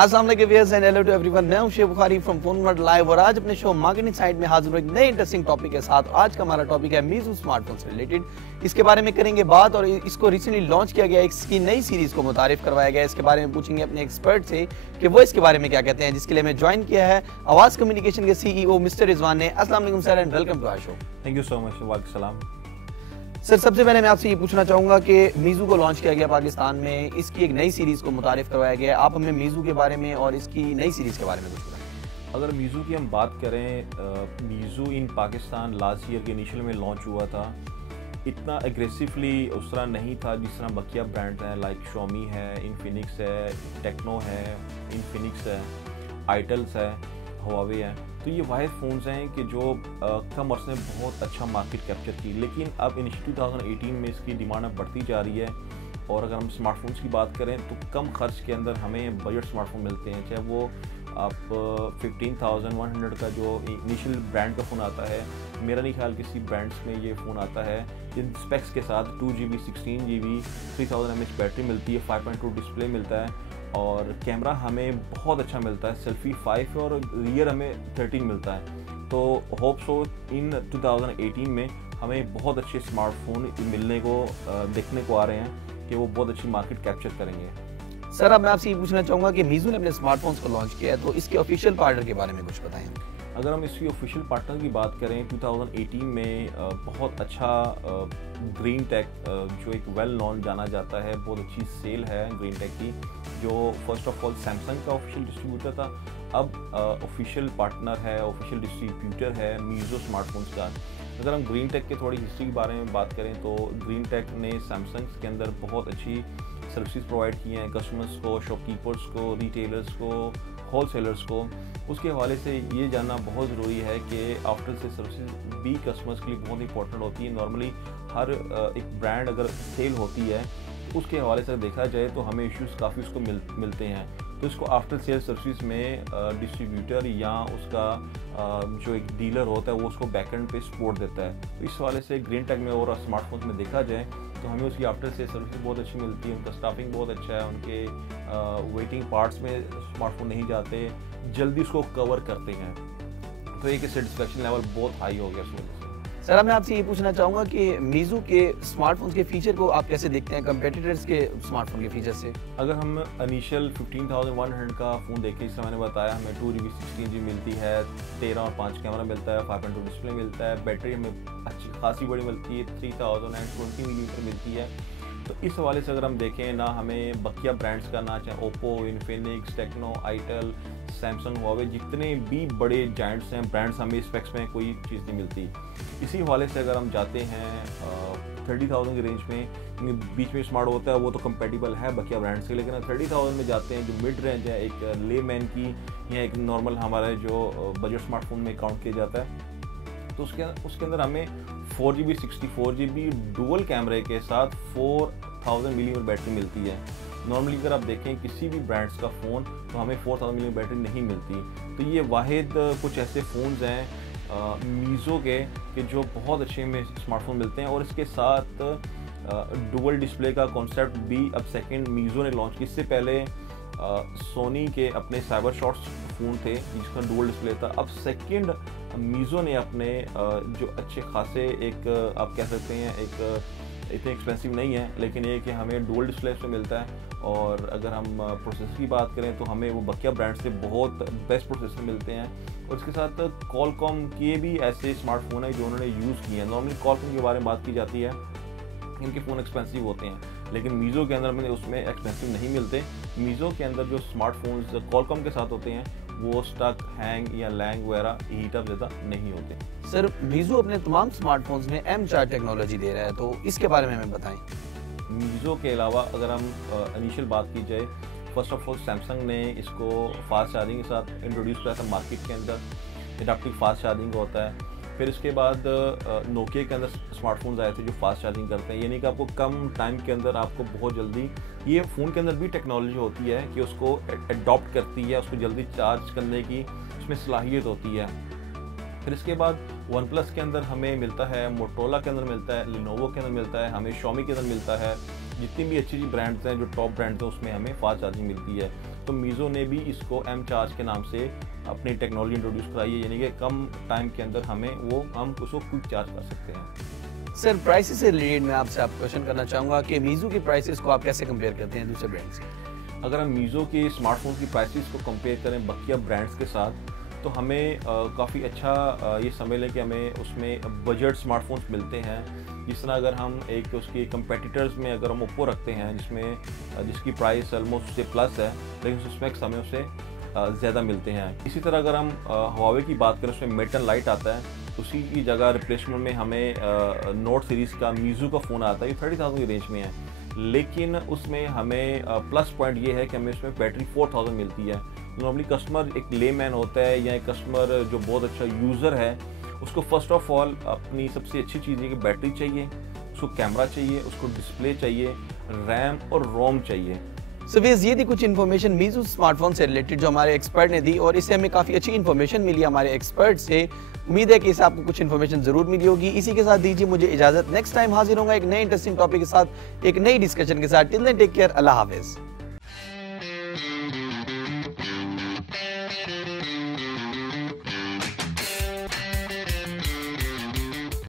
अस्सलाम वालेकुम viewers and hello to everyone. मैं हूं Sheikh Bukhari from phone world live और आज अपने शो मार्केटिंग साइड में हाजिर हूं एक नए इंटरेस्टिंग टॉपिक के साथ। आज का हमारा टॉपिक है मीजू स्मार्टफोन से रिलेटेड। इसके बारे में करेंगे बात और इसको रिसेंटली लॉन्च किया गया, इसकी नई सीरीज को मुतारिफ करवाया गया। इसके बारे में पूछेंगे अपने एक्सपर्ट से कि वो इसके बारे में क्या कहते हैं, जिसके लिए हमें ज्वाइन किया है आवाज कम्युनिकेशन के CEO मिस्टर रिजवान ने। अस्सलाम वालेकुम sir and welcome to our show. Thank you so much. वालेकुम सलाम। सर सबसे पहले मैं आपसे ये पूछना चाहूंगा कि मीजू को लॉन्च किया गया पाकिस्तान में, इसकी एक नई सीरीज को मुतारिफ करवाया गया। आप हमें मीजू के बारे में और इसकी नई सीरीज के बारे में कुछ बताएं। अगर मीजू की हम बात करें, मीजू इन पाकिस्तान लास्ट ईयर के इनिशियल में लॉन्च हुआ था। इतना एग्रेसिवली उस तरह नहीं था जिस तरह बकिया ब्रांड हैं, लाइक शॉमी है, इनफिनिक्स है, टेक्नो है, इनफिनिक्स है, आइटल्स है, हुआवे है। तो ये वाहिद फ़ोन्स हैं कि जो कम अर्से में बहुत अच्छा मार्केट कैप्चर की। लेकिन अब इन 2018 में इसकी डिमांड अब बढ़ती जा रही है। और अगर हम स्मार्टफोन्स की बात करें तो कम खर्च के अंदर हमें बजट स्मार्टफोन मिलते हैं। चाहे वो आप 15,100 का जो इनिशियल ब्रांड का फ़ोन आता है, मेरा नहीं ख्याल किसी ब्रांड्स में ये फ़ोन आता है इन स्पेक्स के साथ 2GB 16GB 3000 mAh बैटरी मिलती है, 5.2 डिस्प्ले मिलता है और कैमरा हमें बहुत अच्छा मिलता है, सेल्फी 5 और रियर हमें 13 मिलता है। तो होप सो इन 2018 में हमें बहुत अच्छे स्मार्टफोन मिलने को देखने को आ रहे हैं कि वो बहुत अच्छी मार्केट कैप्चर करेंगे। सर अब मैं आपसे ये पूछना चाहूंगा कि मीजू ने अपने स्मार्टफोन्स को लॉन्च किया है, तो इसके ऑफिशियल पार्टनर के बारे में कुछ बताएं। अगर हम इसकी ऑफिशियल पार्टनर की बात करें, 2018 में बहुत अच्छा ग्रीन टेक, जो एक वेल नोन जाना जाता है, बहुत अच्छी सेल है ग्रीन टेक की, जो फर्स्ट ऑफ ऑल सैमसंग का ऑफिशियल डिस्ट्रीब्यूटर था, अब ऑफिशियल पार्टनर है, ऑफिशियल डिस्ट्रीब्यूटर है मीजो स्मार्टफोन्स का। अगर हम ग्रीन टेक के थोड़ी हिस्ट्री के बारे में बात करें तो ग्रीन टेक ने सैमसंग के अंदर बहुत अच्छी सर्विसेज प्रोवाइड की हैं कस्टमर्स को, शॉपकीपर्स को, रिटेलर्स को, होलसेलर्स को। उसके हवाले से ये जानना बहुत ज़रूरी है कि आफ्टर से सर्विसेज भी कस्टमर्स के लिए बहुत इंपॉर्टेंट होती है। नॉर्मली हर एक ब्रांड अगर सेल होती है तो उसके हवाले से देखा जाए तो हमें इश्यूज़ काफ़ी उसको मिलते हैं। तो इसको आफ्टर सेल सर्विस में डिस्ट्रीब्यूटर या उसका जो एक डीलर होता है वो उसको बैकएंड पे सपोर्ट देता है। तो इस हवाले से ग्रीन टेक में और स्मार्टफोन्स में देखा जाए तो हमें उसकी आफ्टर सेल सर्विस बहुत अच्छी मिलती है। उनका स्टाफिंग बहुत अच्छा है, उनके वेटिंग पार्ट्स में स्मार्टफोन नहीं जाते, जल्दी उसको कवर करते हैं। तो एक सेटिस्फेक्शन लेवल बहुत हाई हो गया उस वजह से। सर अब मैं आपसे ये पूछना चाहूंगा कि मीजू के स्मार्टफोन्स के फीचर को आप कैसे देखते हैं कंपेटिटर्स के स्मार्टफोन के फीचर से। अगर हम इनिशियल 15,100 का फ़ोन देखें, इससे मैंने बताया हमें 2GB 16GB मिलती है, 13 और 5 कैमरा मिलता है, 5.2 डिस्प्ले मिलता है, बैटरी हमें अच्छी खासी बड़ी मिलती है, 3020 mAh मिलती है। तो इस हवाले से अगर हम देखें ना, हमें बकिया ब्रांड्स का ना, चाहे Oppo, Infinix, Tecno, Itel, Samsung, Huawei, जितने भी बड़े जायंट्स हैं ब्रांड्स, हमें स्पेक्स में कोई चीज़ नहीं मिलती। इसी हवाले से अगर हम जाते हैं 30,000 की रेंज में, बीच में स्मार्ट होता है वो तो कंपेटिबल है बकिया ब्रांड से, लेकिन 30,000 में जाते हैं जो मिड रेंज है, एक ले मैन की या एक नॉर्मल हमारा जो बजट स्मार्टफोन में काउंट किया जाता है, तो उसके अंदर हमें 4GB 64GB डुअल कैमरे के साथ 4000 mAh बैटरी मिलती है। नॉर्मली अगर आप देखें किसी भी ब्रांड्स का फ़ोन तो हमें 4000 mAh बैटरी नहीं मिलती। तो ये वाहिद कुछ ऐसे फ़ोन्स हैं मीज़ो के जो बहुत अच्छे में स्मार्टफोन मिलते हैं। और इसके साथ डुअल डिस्प्ले का कॉन्सेप्ट भी अब सेकंड मीज़ो ने लॉन्च किया। इससे पहले सोनी के अपने साइबर शॉट्स फ़ोन थे जिसका डुअल डिस्प्ले था। अब सेकंड मीज़ो ने अपने जो अच्छे खासे एक आप कह सकते हैं एक इतने एक्सपेंसिव नहीं है, लेकिन ये कि हमें डुअल डिस्प्ले से मिलता है। और अगर हम प्रोसेसर की बात करें तो हमें वो बकिया ब्रांड से बहुत बेस्ट प्रोसेसर मिलते हैं। और इसके साथ कॉलकॉम के भी ऐसे स्मार्टफोन है जो उन्होंने यूज़ किए हैं। नॉर्मली कॉलकॉम के बारे में बात की जाती है, इनके फ़ोन एक्सपेंसिव होते हैं, लेकिन मीज़ो के अंदर में उसमें एक्सपेंसिव नहीं मिलते। मीज़ो के अंदर जो स्मार्टफोन्स कॉलकॉम के साथ होते हैं वो स्टक, हैंग या लैंग वगैरह हीटअप ज़्यादा नहीं होते। सर मीजू अपने तमाम स्मार्टफोन्स में M4 टेक्नोलॉजी दे रहा है, तो इसके बारे में हमें बताएं। मीज़ो के अलावा अगर हम इनिशियल बात की जाए, फर्स्ट ऑफ ऑल सैमसंग ने इसको फास्ट चार्जिंग के साथ इंट्रोड्यूस किया था मार्केट के अंदर, एडाप्टिव फास्ट चार्जिंग होता है। फिर इसके बाद नोकिया के अंदर स्मार्टफोन्स आए थे जो फास्ट चार्जिंग करते हैं, यानी कि आपको कम टाइम के अंदर आपको बहुत जल्दी, ये फ़ोन के अंदर भी टेक्नोलॉजी होती है कि उसको अडॉप्ट करती है, उसको जल्दी चार्ज करने की उसमें सलाहियत होती है। फिर इसके बाद वन प्लस के अंदर हमें मिलता है, मोटोरोला के अंदर मिलता है, लिनोवो के अंदर मिलता है, हमें शॉमी के अंदर मिलता है। जितनी भी अच्छी ब्रांड्स हैं, जो टॉप ब्रांड्स हैं, उसमें हमें फास्ट चार्जिंग मिलती है। तो मीज़ो ने भी इसको एम चार्ज के नाम से अपनी टेक्नोलॉजी इंट्रोड्यूस कराई है, यानी कि कम टाइम के अंदर हम उसको क्विक चार्ज कर सकते हैं। सर प्राइसेस से रिलेटेड मैं आपसे क्वेश्चन करना चाहूँगा कि मीज़ो की प्राइसेस को आप कैसे कंपेयर करते हैं दूसरे ब्रांड से? अगर हम मीज़ो के स्मार्टफोन की प्राइसेस को कंपेयर करें बकिया ब्रांड्स के साथ, तो हमें काफ़ी अच्छा ये समझ लें कि हमें उसमें बजट स्मार्टफोन्स मिलते हैं। जिस तरह अगर हम एक उसके कंपेटिटर्स में अगर हम ओप्पो रखते हैं, जिसकी प्राइस ऑलमोस्ट उससे प्लस है, लेकिन उसमें हमें उससे ज़्यादा मिलते हैं। इसी तरह अगर हम हुआवे की बात करें, उसमें मेट एंड लाइट आता है, उसी की जगह रिप्लेसमेंट में हमें नोट सीरीज़ का मीज़ो का फ़ोन आता है, ये 30,000 की रेंज में है। लेकिन उसमें हमें प्लस पॉइंट ये है कि हमें उसमें बैटरी 4000 मिलती है। नॉर्मली कस्टमर एक लेमैन होता है या एक कस्टमर जो बहुत अच्छा यूज़र है, उसको फर्स्ट ऑफ ऑल अपनी सबसे अच्छी चीज़ है कि बैटरी चाहिए, उसको कैमरा चाहिए, उसको डिस्प्ले चाहिए, रैम और रोम चाहिए। सो बेस ये थी कुछ इन्फॉर्मेशन मीज़ो स्मार्टफोन से रिलेटेड जो हमारे एक्सपर्ट ने दी, और इससे हमें काफ़ी अच्छी इन्फॉर्मेशन मिली हमारे एक्सपर्ट से। उम्मीद है कि इससे आपको कुछ इन्फॉर्मेशन ज़रूर मिली होगी। इसी के साथ दीजिए मुझे इजाज़त। नेक्स्ट टाइम हाजिर होगा एक नए इंटरेस्टिंग टॉपिक के साथ, एक नई डिस्कशन के साथ। टिल देन टेक केयर, अल्लाह हाफिज़।